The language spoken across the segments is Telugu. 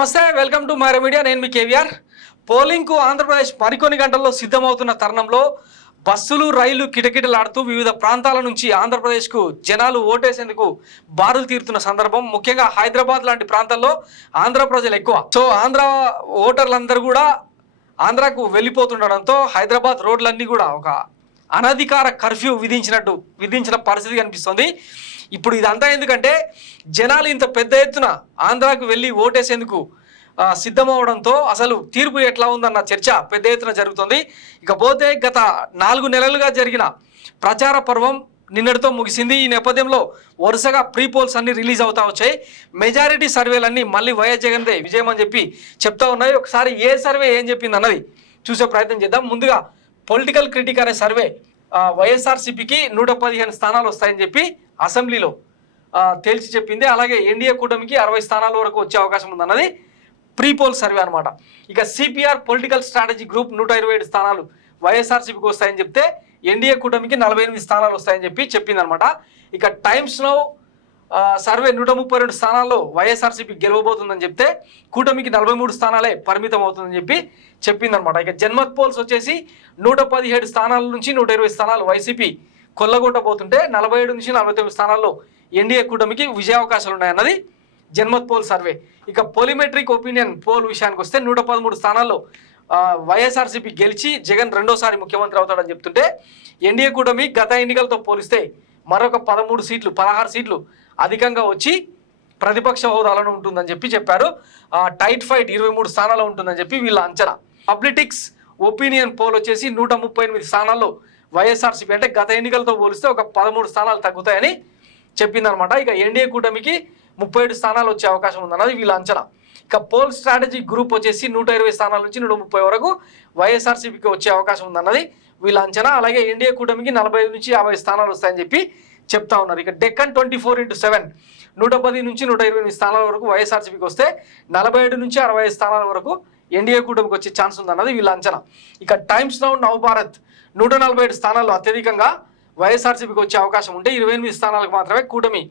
నమస్తే, వెల్కమ్ టు మైరా మీడియా. నేను మీ కేవీఆర్. పోలింగ్కు ఆంధ్రప్రదేశ్ మరికొన్ని గంటల్లో సిద్ధమవుతున్న తరుణంలో బస్సులు రైళ్లు కిటకిటలాడుతూ వివిధ ప్రాంతాల నుంచి ఆంధ్రప్రదేశ్కు జనాలు ఓటేసేందుకు బారులు తీరుతున్న సందర్భం. ముఖ్యంగా హైదరాబాద్ లాంటి ప్రాంతాల్లో ఆంధ్ర ప్రజలు ఎక్కువ. సో ఆంధ్ర ఓటర్లందరూ కూడా ఆంధ్రాకు వెళ్ళిపోతుండడంతో హైదరాబాద్ రోడ్లన్నీ కూడా ఒక అనధికార కర్ఫ్యూ విధించిన పరిస్థితి కనిపిస్తుంది. ఇప్పుడు ఇదంతా ఎందుకంటే జనాలు ఇంత పెద్ద ఎత్తున ఆంధ్రాకు వెళ్ళి ఓటేసేందుకు సిద్ధమవడంతో అసలు తీర్పు ఎట్లా ఉందన్న చర్చ పెద్ద ఎత్తున జరుగుతుంది. ఇకపోతే గత 4 నెలలుగా జరిగిన ప్రచార పర్వం నిన్నటితో ముగిసింది. ఈ నేపథ్యంలో వరుసగా ప్రీ పోల్స్ అన్ని రిలీజ్ అవుతా వచ్చాయి. మెజారిటీ సర్వేలన్నీ మళ్ళీ వైఎస్ జగన్దే విజయం అని చెప్పి చెప్తా ఉన్నాయి. ఒకసారి ఏ సర్వే ఏం చెప్పింది అన్నది చూసే ప్రయత్నం చేద్దాం. ముందుగా పొలిటికల్ క్రిటిక్ అనే సర్వే వైఎస్ఆర్సీపీకి 115 స్థానాలు వస్తాయని చెప్పి అసెంబ్లీలో తేల్చి చెప్పింది. అలాగే ఎన్డీఏ కూటమికి 60 స్థానాల వరకు వచ్చే అవకాశం ఉందన్నది ప్రీ పోల్ సర్వే అనమాట. ఇక సిపిఆర్ పొలిటికల్ స్ట్రాటజీ గ్రూప్ 127 స్థానాలు వైఎస్ఆర్సీపీకి వస్తాయని చెప్తే ఎన్డీఏ కూటమికి 48 స్థానాలు వస్తాయని చెప్పి చెప్పింది అనమాట. ఇక టైమ్స్ నౌ సర్వే 132 స్థానాల్లో వైఎస్ఆర్సీపీ గెలవబోతుందని చెప్తే కూటమికి 43 స్థానాలే పరిమితం అవుతుందని చెప్పి చెప్పిందనమాట. ఇక జన్మత్ పోల్స్ వచ్చేసి 117 స్థానాల నుంచి 120 స్థానాలు వైసీపీ కొల్లగొట్టబోతుంటే 47 నుంచి 49 స్థానాల్లో ఎన్డీఏ కూటమికి విజయావకాశాలు ఉన్నాయన్నది జన్మత్ పోల్ సర్వే. ఇక పోలిమెట్రిక్ ఒపీనియన్ పోల్ విషయానికి వస్తే 113 స్థానాల్లో వైఎస్ఆర్సీపీ గెలిచి జగన్ రెండోసారి ముఖ్యమంత్రి అవుతాడని చెప్తుంటే ఎన్డీఏ కూటమి గత ఎన్నికలతో పోలిస్తే మరొక 16 సీట్లు అధికంగా వచ్చి ప్రతిపక్ష హోదాలను ఉంటుందని చెప్పి చెప్పారు. టైట్ ఫైట్ 23 స్థానాల్లో ఉంటుందని చెప్పి వీళ్ళ అంచనా. పబ్లిటిక్స్ ఒపీనియన్ పోల్ వచ్చేసి 138 స్థానాల్లో వైఎస్ఆర్సీపీ అంటే గత ఎన్నికలతో పోలిస్తే ఒక 13 స్థానాలు తగ్గుతాయని చెప్పిందనమాట. ఇక ఎన్డీఏ కూటమికి 37 స్థానాలు వచ్చే అవకాశం ఉందన్నది వీళ్ళ అంచనా. ఇక పోల్ స్ట్రాటజీ గ్రూప్ వచ్చేసి 120 స్థానాల నుంచి 130 వరకు వైఎస్ఆర్సీపీకి వచ్చే అవకాశం ఉందన్నది వీళ్ళ అంచనా. అలాగే ఎన్డీఏ కూటమికి 45 నుంచి 50 స్థానాలు వస్తాయని చెప్పి చెప్తా ఉన్నారు. ఇక డెక్కన్ 24x7 110 నుంచి 128 స్థానాల వరకు వైఎస్ఆర్సీపీకి వస్తే 47 నుంచి 65 స్థానాల వరకు ఎన్డీఏ కూటమికి వచ్చే ఛాన్స్ ఉందన్నది వీళ్ళ అంచనా. ఇక టైమ్స్ నౌ నవభారత్ 147 స్థానాల్లో అత్యధికంగా వైఎస్ఆర్సీపీకి వచ్చే అవకాశం ఉంటే 28 స్థానాలకు మాత్రమే కూటమి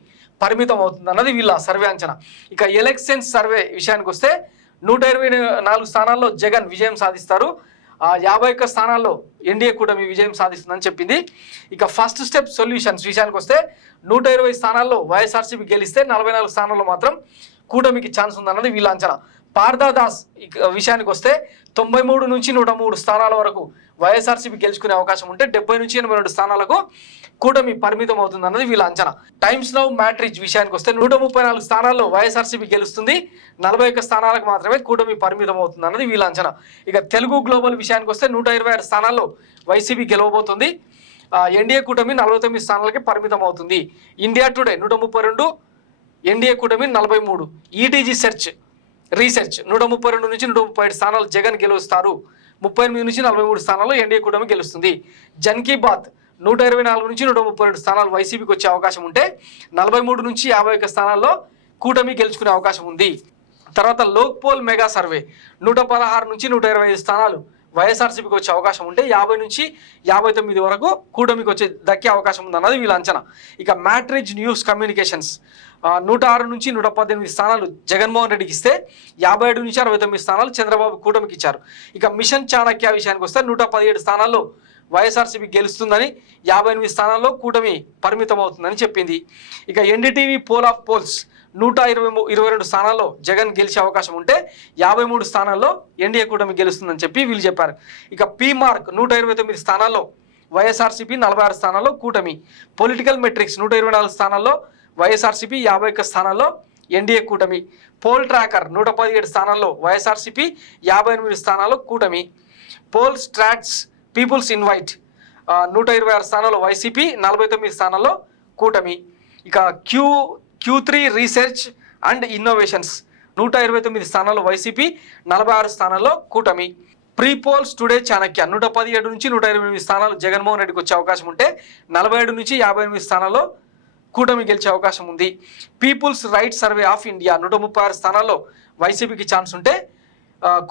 పరిమితం అవుతుంది అన్నది వీళ్ళ సర్వే అంచనా. ఇక ఎలక్షన్స్ సర్వే విషయానికి వస్తే 124 స్థానాల్లో జగన్ విజయం సాధిస్తారు. 51 స్థానాల్లో ఎన్డీఏ కూటమి విజయం సాధిస్తుందని చెప్పింది. ఇక ఫస్ట్ స్టెప్ సొల్యూషన్స్ విషయానికి వస్తే 120 స్థానాల్లో వైఎస్ఆర్సీపీ గెలిస్తే 44 స్థానాల్లో మాత్రం కూటమికి ఛాన్స్ ఉందన్నది వీళ్ళ అంచనా. పార్దాదాస్ విషయానికి వస్తే 93 నుంచి 103 స్థానాల వరకు వైఎస్ఆర్సీపీ గెలుచుకునే అవకాశం ఉంటే 70 నుంచి 82 స్థానాలకు కూటమి పరిమితం అవుతుంది అన్నది వీళ్ళ అంచనా. టైమ్స్ నౌ మ్యాట్రిచ్ విషయానికి వస్తే 134 స్థానాల్లో వైఎస్ఆర్సీపీ గెలుస్తుంది, 41 స్థానాలకు మాత్రమే కూటమి పరిమితం అవుతుంది అన్నది వీళ్ళ అంచనా. ఇక తెలుగు గ్లోబల్ విషయానికి వస్తే 126 స్థానాల్లో వైసీపీ గెలవబోతుంది, ఎన్డీఏ కూటమి 49 స్థానాలకి పరిమితం అవుతుంది. ఇండియా టుడే 132, ఎన్డీఏ కూటమి 43. ఈటీజీ రీసెర్చ్ 132 నుంచి 137 స్థానాలు జగన్ గెలుస్తారు, 38 నుంచి 43 స్థానాల్లో ఎన్డీఏ కూటమి గెలుస్తుంది. జన్ కీ బాత్ 124 నుంచి 132 స్థానాలు వైసీపీకి వచ్చే అవకాశం ఉంటే 43 నుంచి 51 స్థానాల్లో కూటమి గెలుచుకునే అవకాశం ఉంది. తర్వాత లోక్ పోల్ మెగా సర్వే 116 నుంచి 125 స్థానాలు వైఎస్ఆర్సీపీకి వచ్చే అవకాశం ఉంటే 50 నుంచి 59 వరకు కూటమికి దక్కే అవకాశం ఉందన్నది వీళ్ళ అంచనా. ఇక మ్యాట్రిజ్ న్యూస్ కమ్యూనికేషన్స్ 106 నుంచి 118 స్థానాలు జగన్మోహన్ రెడ్డికి ఇస్తే 57 నుంచి 69 స్థానాలు చంద్రబాబు కూటమికి ఇచ్చారు. ఇక మిషన్ చాణక్య విషయానికి వస్తే 117 స్థానాల్లో వైఎస్ఆర్సీపీ గెలుస్తుందని, 58 స్థానాల్లో కూటమి పరిమితం అవుతుందని చెప్పింది. ఇక ఎన్డీటీవీ పోల్ ఆఫ్ పోల్స్ 122 స్థానాల్లో జగన్ గెలిచే అవకాశం ఉంటే 53 స్థానాల్లో ఎన్డీఏ కూటమి గెలుస్తుందని చెప్పి వీళ్ళు చెప్పారు. ఇక పీ మార్క్ 129 స్థానాల్లో వైఎస్ఆర్సీపీ, 46 స్థానాల్లో కూటమి. పొలిటికల్ మెట్రిక్స్ 124 స్థానాల్లో వైఎస్ఆర్సీపీ, 51 స్థానాల్లో ఎన్డీఏ కూటమి. పోల్ ట్రాకర్ 117 స్థానాల్లో వైఎస్ఆర్సీపీ, 58 స్థానాల్లో కూటమి. పోల్ స్ట్రాట్స్ పీపుల్స్ ఇన్వైట్ 126 స్థానాల్లో వైసీపీ, 49 స్థానాల్లో కూటమి. ఇక Q3 రీసెర్చ్ అండ్ ఇన్నోవేషన్స్ 129 స్థానాల్లో వైసీపీ, 46 స్థానాల్లో కూటమి. ప్రీ పోల్స్ టుడే చాణక్య 117 నుంచి 128 స్థానాలు జగన్మోహన్ రెడ్డికి వచ్చే అవకాశం ఉంటే 47 నుంచి 58 స్థానాల్లో కూటమి గెలిచే అవకాశం ఉంది. Peoples right survey of India 136 స్థానాల్లో వైసీపీకి ఛాన్స్ ఉంటే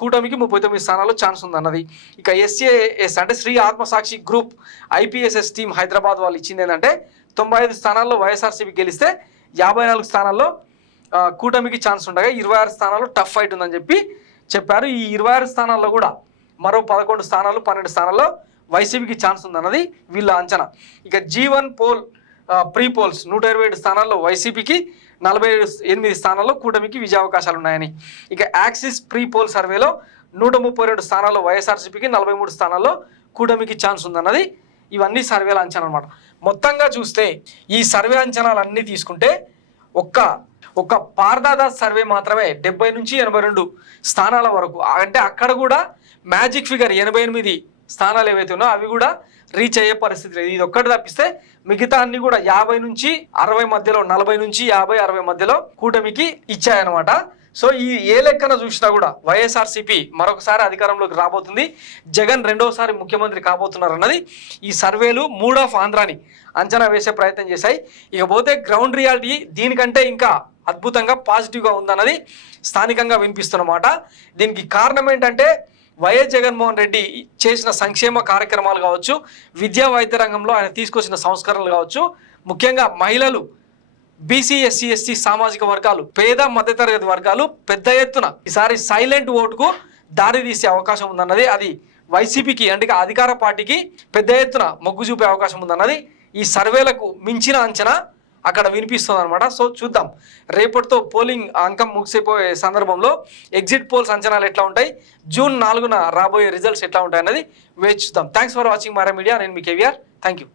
కూటమికి 39 స్థానాల్లో ఛాన్స్ ఉందన్నది. ఇక SAS అంటే Shri Aatmasakshi group IPSS team Hyderabad వాళ్ళు ఇచ్చింది ఏంటంటే 95 స్థానాల్లో వైఎస్ఆర్సీపీ గెలిస్తే 54 స్థానాల్లో కూటమికి ఛాన్స్ ఉండగా 26 స్థానాల్లో టఫ్ ఫైట్ ఉందని చెప్పారు. ఈ 26 స్థానాల్లో కూడా మరో 11 స్థానాలు 12 స్థానాల్లో వైసీపీకి ఛాన్స్ ఉందన్నది వీళ్ళ అంచనా. ఇక G1 పోల్ ప్రీ పోల్స్ 127 స్థానాల్లో వైసీపీకి, 48 స్థానాల్లో కూటమికి విజయావకాశాలు ఉన్నాయని. ఇక యాక్సిస్ ప్రీ పోల్ సర్వేలో 132 స్థానాల్లో వైఎస్ఆర్సీపీకి, 43 స్థానాల్లో కూటమికి ఛాన్స్ ఉందన్నది ఇవన్నీ సర్వేల అంచనా అనమాట. మొత్తంగా చూస్తే ఈ సర్వే అంచనాలు అన్నీ తీసుకుంటే ఒక్క పార్దాదాస్ సర్వే మాత్రమే 70 నుంచి 82 స్థానాల వరకు, అంటే అక్కడ కూడా మ్యాజిక్ ఫిగర్ 88 స్థానాలు ఏవైతే ఉన్నాయో అవి కూడా రీచ్ అయ్యే పరిస్థితి లేదు. ఇది ఒక్కటి తప్పిస్తే మిగతా అన్ని కూడా 50 నుంచి 60 మధ్యలో, 40 నుంచి 50, 60 మధ్యలో కూటమికి ఇచ్చాయన్నమాట. సో ఈ ఏ లెక్కన చూసినా కూడా వైఎస్ఆర్సీపీ మరొకసారి అధికారంలోకి రాబోతుంది, జగన్ రెండోసారి ముఖ్యమంత్రి కాబోతున్నారు అన్నది ఈ సర్వేలు మూడ్ ఆఫ్ ఆంధ్రాని అంచనా వేసే ప్రయత్నం చేశాయి. ఇకపోతే గ్రౌండ్ రియాలిటీ దీనికంటే ఇంకా అద్భుతంగా పాజిటివ్గా ఉందన్నది స్థానికంగా వినిపిస్తున్నమాట. దీనికి కారణం ఏంటంటే వైఎస్ జగన్మోహన్ రెడ్డి చేసిన సంక్షేమ కార్యక్రమాలు కావచ్చు, విద్యా వైద్య రంగంలో ఆయన తీసుకొచ్చిన సంస్కరణలు కావచ్చు, ముఖ్యంగా మహిళలు, బీసీ ఎస్సీ ఎస్టీ సామాజిక వర్గాలు, పేద మధ్యతరగతి వర్గాలు పెద్ద ఎత్తున ఈసారి సైలెంట్ ఓటుకు దారి తీసే అవకాశం ఉందన్నది, అది వైసీపీకి అంటే అధికార పార్టీకి పెద్ద ఎత్తున మొగ్గు చూపే అవకాశం ఉందన్నది ఈ సర్వేలకు మించిన అంచనా అక్కడ వినిపిస్తుంది అనమాట. సో చూద్దాం, రేపటితో పోలింగ్ అంకం ముగిసిపోయే సందర్భంలో ఎగ్జిట్ పోల్స్ అంచనాలు ఎట్లా ఉంటాయి, జూన్ 4న రాబోయే రిజల్ట్స్ ఎట్లా ఉంటాయి అన్నది వేచి చూద్దాం. Thanks for watching Mara media. నేను మీ కేవీఆర్. Thank you.